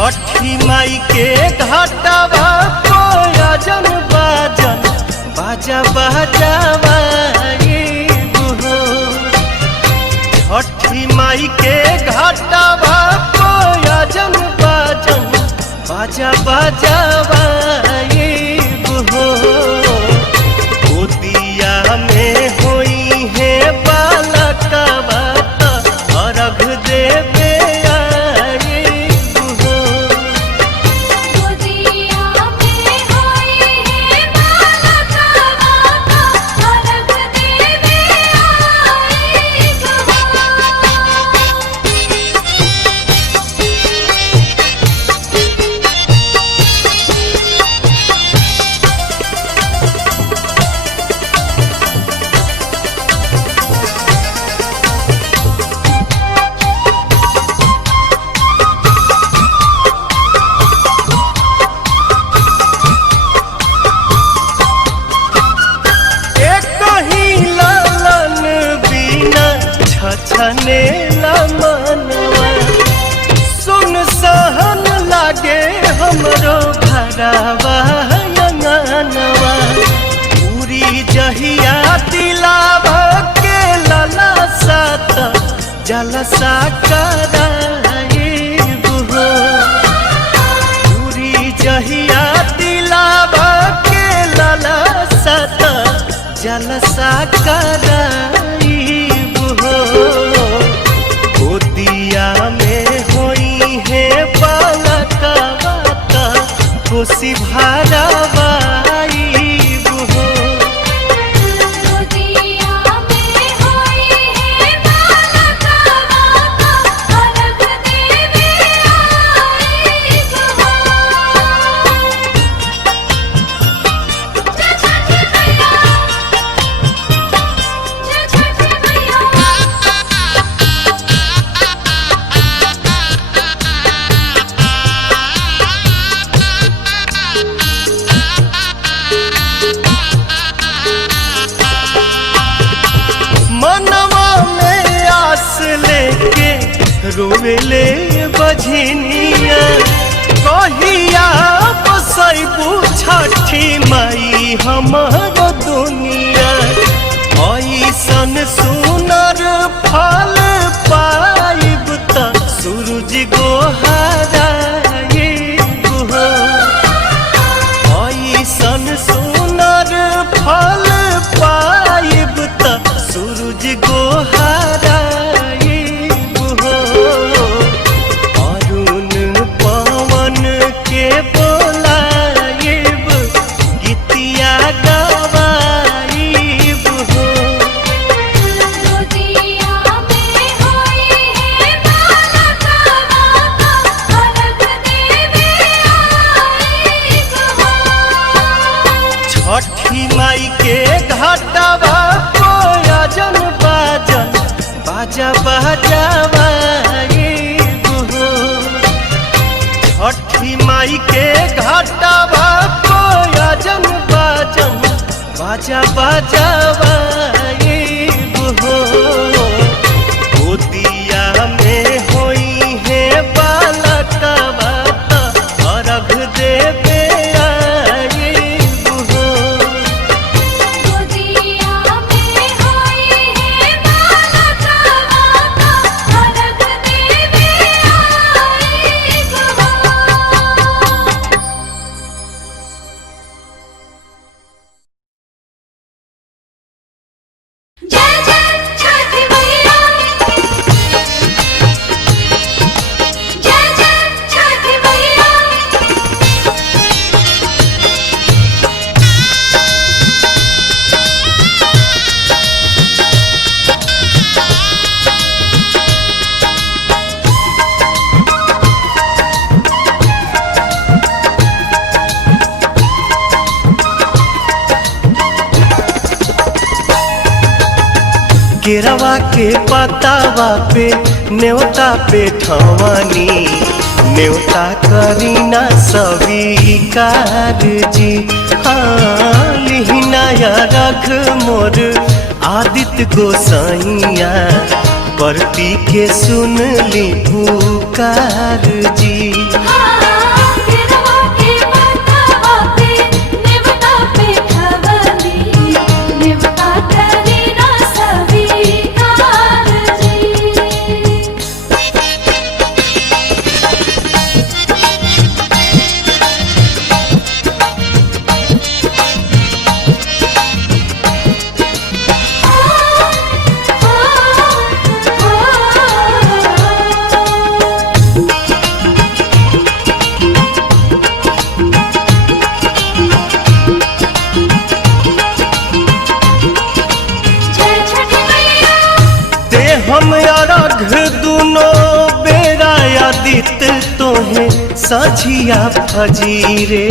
छठी माई के घाटवा कोयजन बाजन बाजा बाजावा छठी माई के घाटवा कोयजन बाजन बाजा बाजावा गोदिया में होई है बालकवा अर्घ देवे सुन सहन लागे हमरो घरवा अंगनवा पूरी जहिया दिलावा के लला सात जलसा कराइब हो पूरी जहिया दिलावा के लला सात जलसा कराइब हो गोदिया में होई है बालकवा खुशी भरावा रोवेले बझनिया कहिया बसैबू छठी माई हमर दुनिया ऐसन सुनर फल पाइब त सूरज गोहराइब हो ऐसन सुनर फल पाइब त सूरज गोहराइब छठी माई के घाटवा कोयजन बाजन बाजा बाजावा छठी माई के घाटवा कोयजन बाजन बाजा बाजावा गोदिया में होई है बालकवा अर्घ देवे केरवा के पतावा पे न्योता पे ठवानी न्योता करीना स्वीकार जी हाँ लिहिनाया रख मोर आदित्य गोसाइया परती के सुन ली पुकार जी। हम अरघ दुनो बेरा आदित तोहे सझिया फजीरे।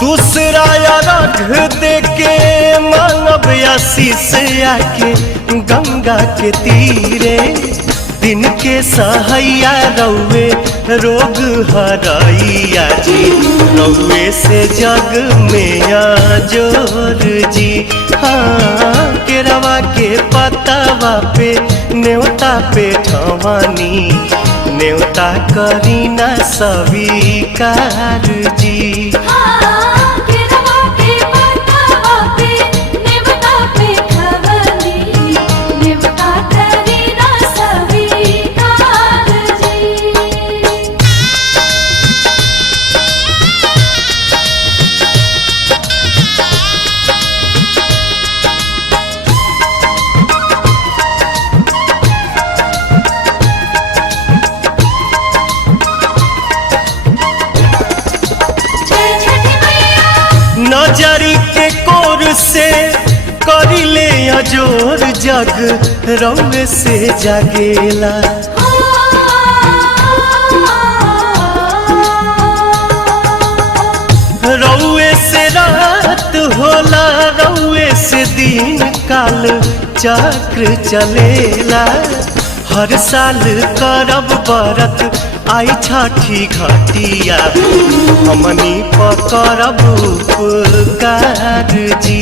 दूसरा अरघ देके मानव आशीष आके गंगा के तीरे। दिन के सहैया रौवे रोग हरैया जी, रौवे से जग में जोर जी। हाँ केरवा के पतवा पे न्योता पे ठवानी, न्योता करीना स्वीकार जी। नजरी के कोर से करिले अजोर, जग रौवे से जागेला। रौवे से रात होला, रौवे से दिन काल चक्र चलेला। हर साल करब बरत आई छठी घटिया, हमनी पकड़ब उपकार जी।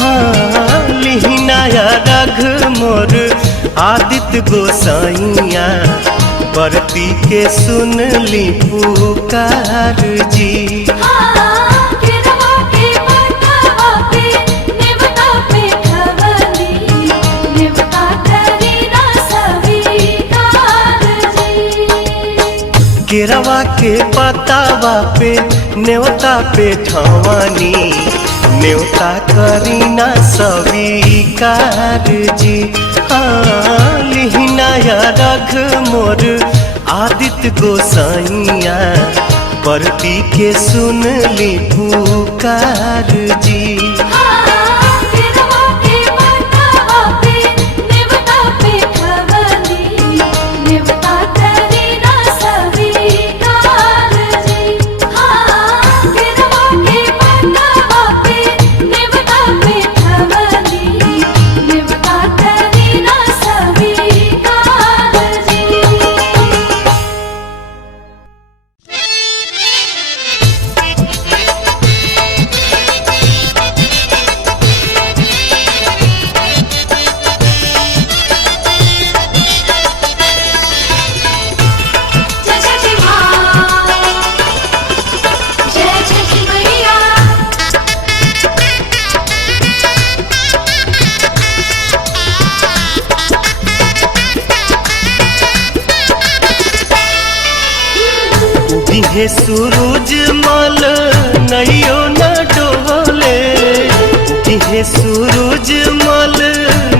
हाँ लिहिनाया रघ मोर आदित्य गोसाइया, बरती के सुन ली पुकार जी। केरवा के पतावा पे न्योता पे ठवानी, न्योता करीना स्वीकार जी। हाँ लिहिनाया रघ मोर आदित्य गोसाइया, परती के सुन ली पुकार जी। हे सूरज मल नैयो न डोले, हे सूरज मल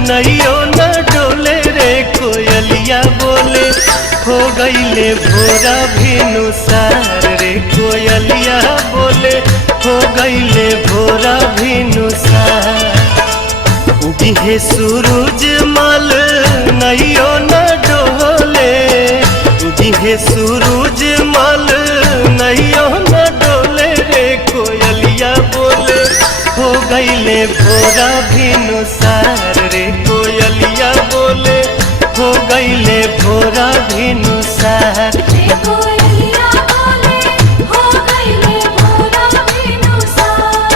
नैयो न डोले रे। कोयलिया बोले हो गईले भोरा भिनुसार रे, कोयलिया बोले हो गईले भोरा भिनुसार। हे सूरज मल नैयो न डोले, हे सूरज मल नैयो न डोले रे। कोयलिया बोले हो गईले भोरा भिनुसार रे, कोयलिया बोले हो गईले भोरा भिनुसार। कोयलिया बोले हो गईले भोरा भिनुसार।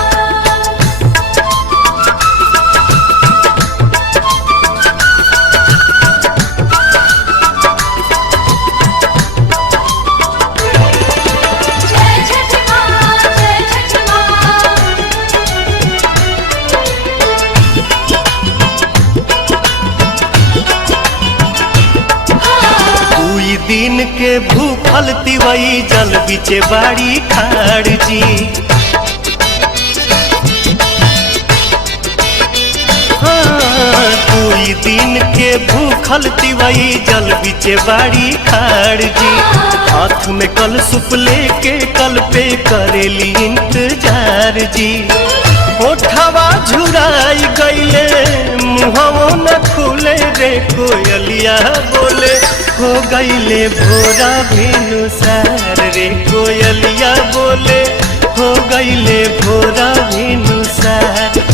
दिन के भूखल तिवई जल बिचे बाड़ी खाड़ जी। हाँ, 2 दिन के भूखल तिवई जल बिचे बाड़ी खाड़ जी। हाथ में कल सुप लेके कल पे करेली इंतजार जी। ओठवा झुराई गईले मुहवो न खुले रे कोयलिया बोले हो गईले भोरा भिनुसार रे कोयलिया बोले हो गईले भोरा भिनुसार।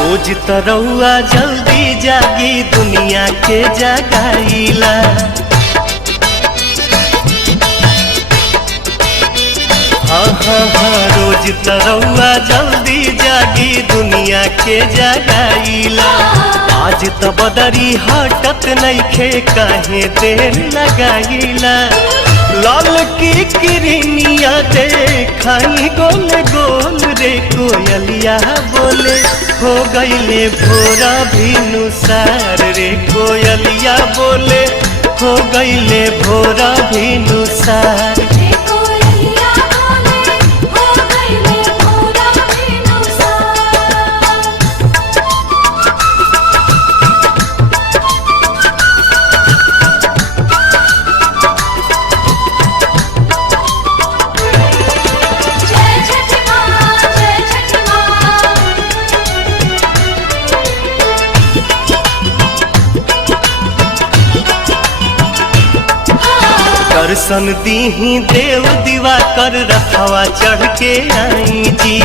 रोज तरौआ जल्दी जागी दुनिया के जगाईला। हाँ हाँ हाँ, रोज तरौआ जल्दी जागी दुनिया के जगाईला। आज त बदरी हटत नइखे काहे देर लगाईला। लाल की किरनिया देखाई गोल गोल रे कोयलिया बोले हो गईले भोरा भिनुसार रे कोयलिया बोले हो गईले भोरा भिनुसार। दर्शन दीही देव दीवा कर रखवा चढ़ के आई जी।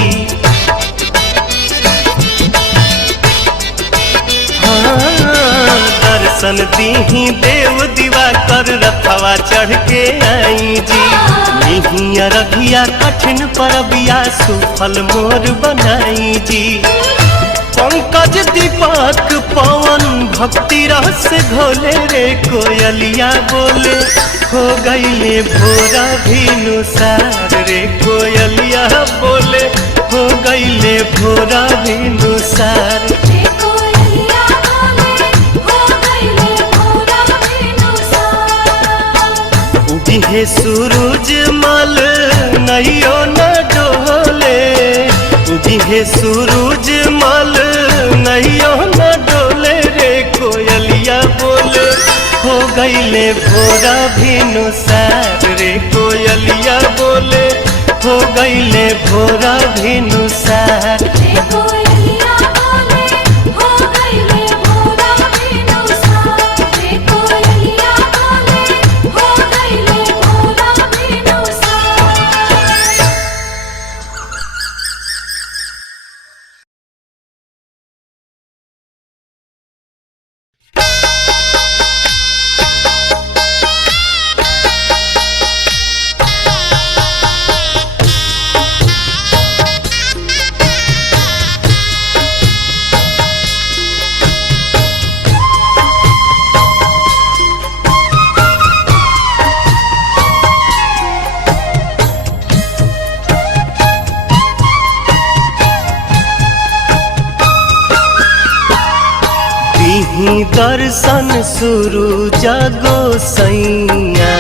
हाँ, दर्शन दीही देव दीवा कर रखवा चढ़ के आई जी। निहिया रखिया कठिन परबिया सुफल मोर बनाई जी। पंकज दीपक पवन भक्ति रस घोले रे कोयलिया बोले हो गईले भोरा भिनुसार रे कोयलिया बोले हो गईले भोरा भिनुसार। उगिहे सूरज मल नैयो न डोले। उगिहे सूरज मल नैयो न डोले रे कोयलिया बोले हो गईले भोरा भिनुसार रे कोयलिया बोले हो गईले भोरा भिनुसार। दर्शन शुरू जागो सैया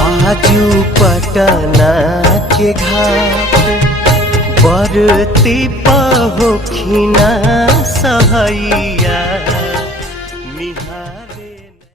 आजू पटना के घाट बरती पहोखिना सहैया।